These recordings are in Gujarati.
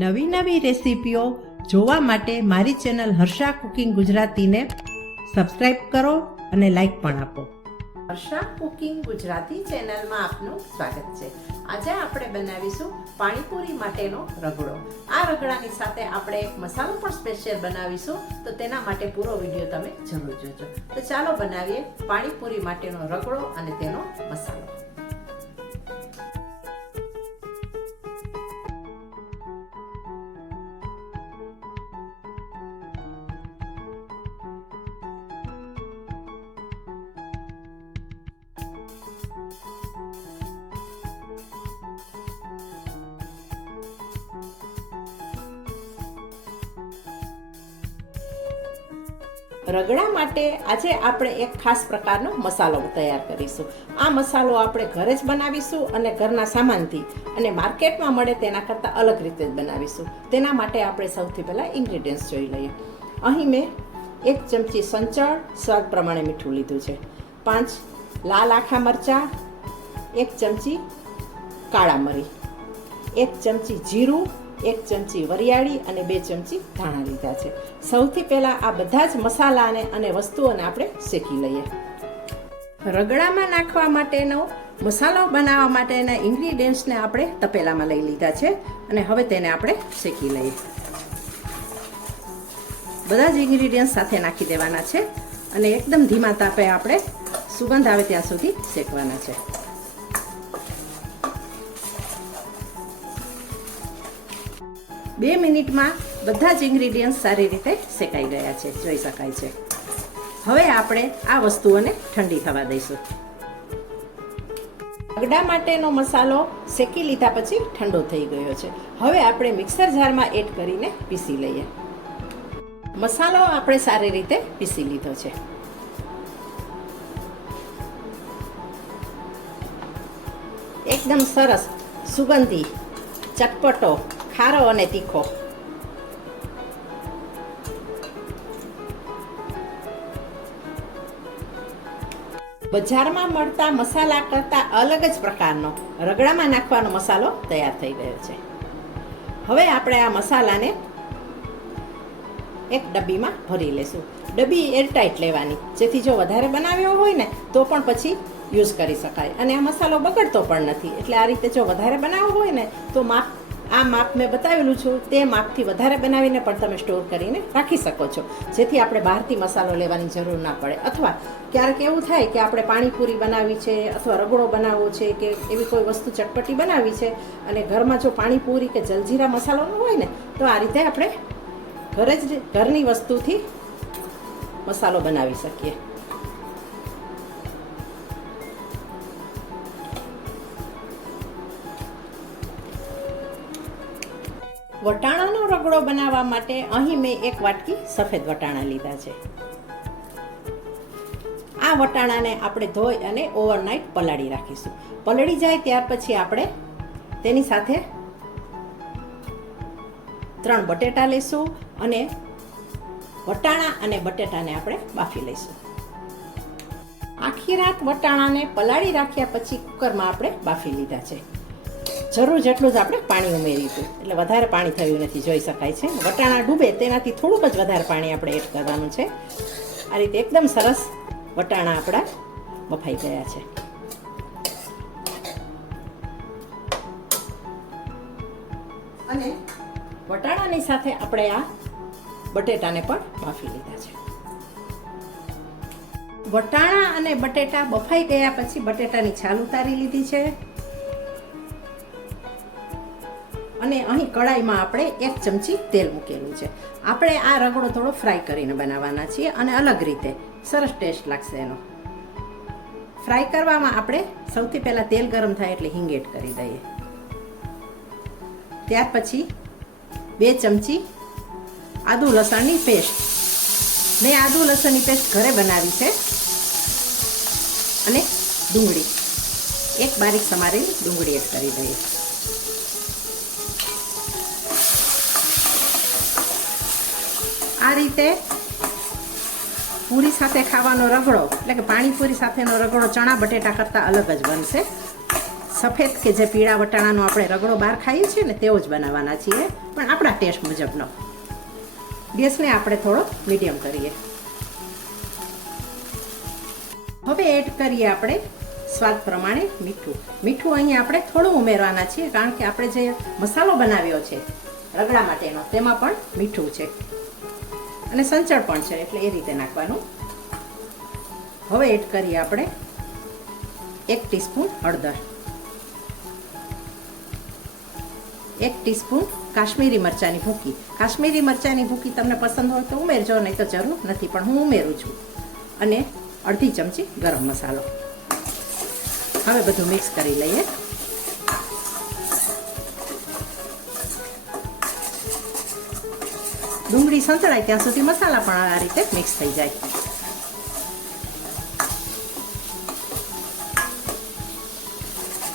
નવી નવી રેસીપીઓ જોવા માટે મારી ચેનલ હર્ષા કુકિંગ ગુજરાતીને સબસ્ક્રાઈબ કરો અને લાઈક પણ આપો. હર્ષા કુકિંગ ગુજરાતી ચેનલમાં આપનું સ્વાગત છે. આજે આપણે બનાવીશું પાણીપુરી માટેનો રગડો. આ રગડાની સાથે આપણે એક મસાલો પણ સ્પેશિયલ બનાવીશું, તો તેના માટે પૂરો વિડીયો તમે જરૂર જોજો. તો ચાલો બનાવીએ પાણીપુરી માટેનો રગડો અને તેનો મસાલો. રગડા માટે આજે આપણે એક ખાસ પ્રકારનો મસાલો તૈયાર કરીશું. આ મસાલો આપણે ઘરે જ બનાવીશું અને ઘરના સામાનથી, અને માર્કેટમાં મળે તેના કરતાં અલગ રીતે જ બનાવીશું. તેના માટે આપણે સૌથી પહેલાં ઇન્ગ્રીડિયન્ટ્સ જોઈ લઈએ. અહીં મેં 1 ચમચી સંચળ, સ્વાદ પ્રમાણે મીઠું લીધું છે, 5 લાલ આખા મરચાં, 1 ચમચી કાળા મરી, 1 ચમચી જીરું, 1 ચમચી વરિયાળી અને 2 ચમચી ધાણા લીધા છે. સૌથી પહેલાં આ બધા જ મસાલાને અને વસ્તુઓને આપણે શેકી લઈએ. રગડામાં નાખવા માટેનો મસાલો બનાવવા માટેના ઇન્ગ્રીડિયન્ટ્સને આપણે તપેલામાં લઈ લીધા છે અને હવે તેને આપણે શેકી લઈએ. બધા જ ઇન્ગ્રીડિયન્ટ્સ સાથે નાખી દેવાના છે અને એકદમ ધીમા તાપે આપણે સુગંધ આવે ત્યાં સુધી શેકવાના છે. બે મિનિટમાં બધા જ ઇન્ગ્રીડિયન્ટ્સ સારી રીતે શેકાઈ ગયા છે, જોઈ શકાય છે. હવે આપણે આ વસ્તુઓને ઠંડી થવા દઈશું. રગડા માટેનો મસાલો શેકી લીધા પછી ઠંડો થઈ ગયો છે. હવે આપણે મિક્સર જારમાં એડ કરીને પીસી લઈએ. મસાલો આપણે સારી રીતે પીસી લીધો છે. એકદમ સરસ સુગંધી, ચટપટો, ખારો અને તીખો. બજારમાં મળતા મસાલા કરતાં અલગ જ પ્રકારનો રગડામાં નાખવાનો મસાલો તૈયાર થઈ ગયો છે. હવે આપણે આ મસાલાને એક ડબ્બીમાં ભરી લેશું. ડબ્બી એરટાઈટ લેવાની, જેથી જો વધારે બનાવ્યો હોય ને તો પણ પછી યુઝ કરી શકાય, અને આ મસાલો બગડતો પણ નથી. એટલે આ રીતે જો વધારે બનાવવો હોય ને તો આ માપ મેં બતાવેલું છું તે માપથી વધારે બનાવીને પણ તમે સ્ટોર કરીને રાખી શકો છો, જેથી આપણે બહારથી મસાલો લેવાની જરૂર ના પડે. અથવા ક્યારેક એવું થાય કે આપણે પાણીપુરી બનાવવી છે અથવા રગડો બનાવવો છે કે એવી કોઈ વસ્તુ ચટપટી બનાવવી છે અને ઘરમાં જો પાણીપુરી કે જલજીરા મસાલો ન હોય ને તો આ રીતે આપણે ઘરની વસ્તુથી મસાલો બનાવી શકીએ. વટાણાનો રગડો બનાવવા માટે અહીં મેં 1 વાટકી સફેદ વટાણા લીધા છે. આ વટાણાને આપણે ધોઈ અને ઓવરનાઇટ પલાળી રાખીશું. પલળી જાય ત્યાર પછી આપણે તેની સાથે 3 બટેટા લઈશું અને વટાણા અને બટેટાને આપણે બાફી લઈશું. આખી રાત વટાણાને પલાળી રાખ્યા પછી કુકરમાં આપણે બાફી લીધા છે. જરૂર જેટલું જ આપણે પાણી ઉમેરીશું, એટલે વધારે પાણી થયું નથી, જોઈ શકાય છે. વટાણા ડૂબે તેનાથી થોડુંક જ વધારે પાણી આપણે એડ કરવાનું છે. આ રીતે એકદમ સરસ વટાણા આપણા બફાઈ ગયા છે. અને વટાણાની સાથે આપણે આ બટેટાને પણ બાફી લીધા છે. વટાણા અને બટેટા બફાઈ ગયા પછી બટેટાની છાલ ઉતારી લીધી છે અને અહીં કડાઈમાં આપણે 1 ચમચી તેલ મૂકેલું છે. આપણે આ રગડો થોડો ફ્રાય કરીને બનાવવાના છીએ અને અલગ રીતે સરસ ટેસ્ટ લાગશે એનો. ફ્રાય કરવામાં આપણે સૌથી પહેલાં તેલ ગરમ થાય એટલે હિંગ એડ કરી દઈએ. ત્યાર પછી 2 ચમચી આદુ લસણની પેસ્ટ. મેં આદુ લસણની પેસ્ટ ઘરે બનાવી છે. અને ડુંગળી, 1 બારીક સમારેલી ડુંગળી એડ કરી દઈએ. આ રીતે પૂરી સાથે ખાવાનો રગડો એટલે કે પાણીપુરી સાથેનો રગડો ચણા બટેટા કરતાં અલગ જ બનશે. સફેદ કે જે પીળા વટાણાનો આપણે રગડો બહાર ખાઈએ છીએ ને તેવો જ બનાવવાના છીએ, પણ આપણા ટેસ્ટ મુજબનો. ગેસને આપણે થોડો મીડિયમ કરીએ. હવે એડ કરીએ આપણે સ્વાદ પ્રમાણે મીઠું. મીઠું અહીંયા આપણે થોડું ઉમેરવાના છીએ, કારણ કે આપણે જે મસાલો બનાવ્યો છે રગડા માટેનો તેમાં પણ મીઠું છે અને સંચળ પણ છે, એટલે એ રીતે નાખવાનું. હવે એડ કરીએ આપણે 1 ટીસ્પૂન હળદર, 1 ટીસ્પૂન કાશ્મીરી મરચાંની ભૂકી. કાશ્મીરી મરચાંની ભૂકી તમને પસંદ હોય તો ઉમેરજો, નહીં તો જરૂર નથી, પણ હું ઉમેરું છું. અને અડધી ચમચી ગરમ મસાલો. હવે બધું મિક્સ કરી લઈએ. ડુંગળી સંતળાય ત્યાં સુધી મસાલા પણ આ રીતે મિક્સ થઈ જાય.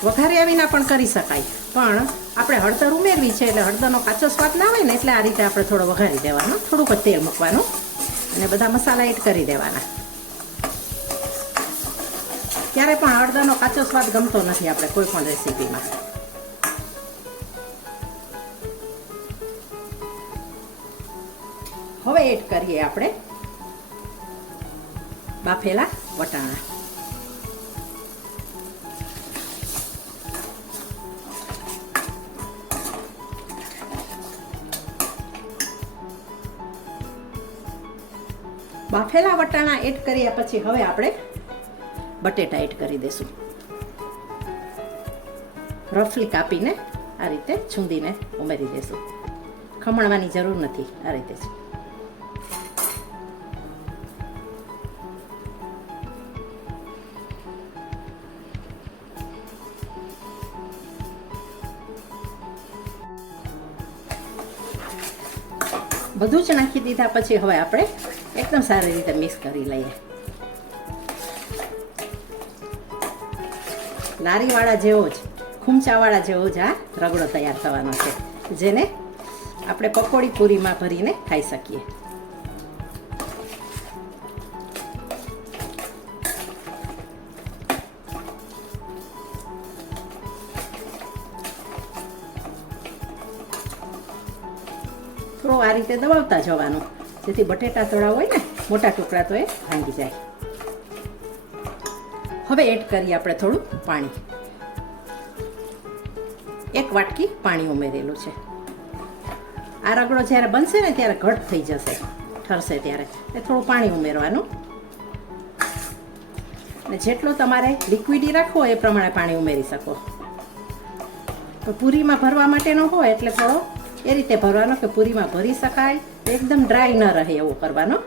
વઘાર્યા વિના પણ કરી શકાય, પણ આપણે હળદર ઉમેરવી છે એટલે હળદરનો કાચો સ્વાદ ના હોય ને, એટલે આ રીતે આપણે થોડો વઘારી દેવાનો. થોડુંક જ તેલ મૂકવાનું અને બધા મસાલા એડ કરી દેવાના. ક્યારે પણ હળદરનો કાચો સ્વાદ ગમતો નથી આપણે કોઈ પણ રેસીપીમાં. હવે એડ કરીએ આપણે બાફેલા વટાણા. બાફેલા વટાણા એડ કર્યા પછી હવે આપણે બટેટા એડ કરી દઈશું. રફલી કાપીને આ રીતે છૂંદીને ઉમેરી દઈશું. ખમણવાની જરૂર નથી, આ રીતે જ. બધું જ નાખી દીધા પછી હવે આપણે એકદમ સારી રીતે મિક્સ કરી લઈએ. લારીવાળા જેવો જ, ખૂમચાવાળા જેવો જ આ રગડો તૈયાર થવાનો છે, જેને આપણે પકોડી પૂરીમાં ભરીને ખાઈ શકીએ. થોડું આ રીતે દબાવતા જવાનું, જેથી બટેટા થોડા હોય ને મોટા ટુકડા તો એ ભાંગી જાય. હવે એડ કરીએ આપણે થોડું પાણી. 1 વાટકી પાણી ઉમેરેલું છે. આ રગડો જ્યારે બનશે ને ત્યારે ઘટ થઈ જશે, ઠરશે ત્યારે એ થોડું પાણી ઉમેરવાનું. અને જેટલું તમારે લિક્વિડી રાખવો એ પ્રમાણે પાણી ઉમેરી શકો. તો પૂરીમાં ભરવા માટેનો હોય એટલે થોડો એ રીતે ભરવાનો કે પૂરીમાં ભરી શકાય, એકદમ ડ્રાય ન રહે એવું કરવાનો.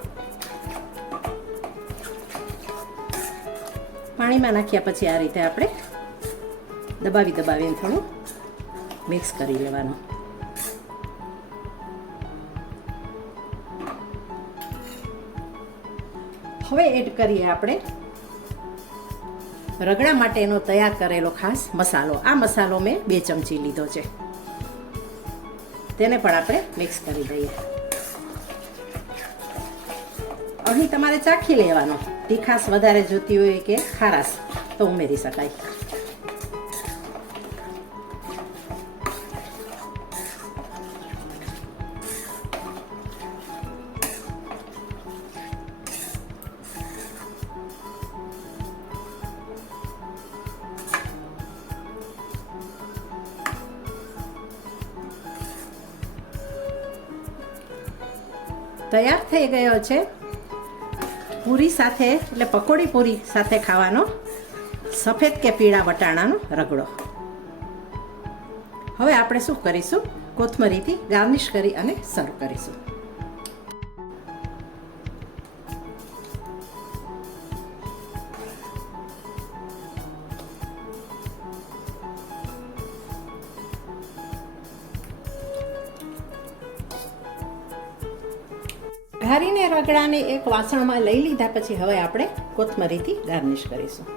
પાણીમાં નાખ્યા પછી આ રીતે આપણે દબાવીને થોડું મિક્સ કરી લેવાનું. હવે એડ કરીએ આપણે રગડા માટેનો તૈયાર કરેલો ખાસ મસાલો. આ મસાલો મેં 2 ચમચી લીધો છે. તેને પણ આપણે મિક્સ કરી દઈએ. અહીં તમારે ચાખી લેવાનો, તીખાશ વધારે જોતી હોય કે ખારાશ તો ઉમેરી શકાય. તૈયાર થઈ ગયો છે પૂરી સાથે, એટલે પકોડી પૂરી સાથે ખાવાનો સફેદ કે પીળા વટાણાનો રગડો. હવે આપણે શું કરીશું, કોથમરીથી ગાર્નિશ કરી અને સર્વ કરીશું. ઘારીને રગડાને એક વાસણમાં લઈ લીધા પછી હવે આપણે કોથમરીથી ગાર્નિશ કરીશું.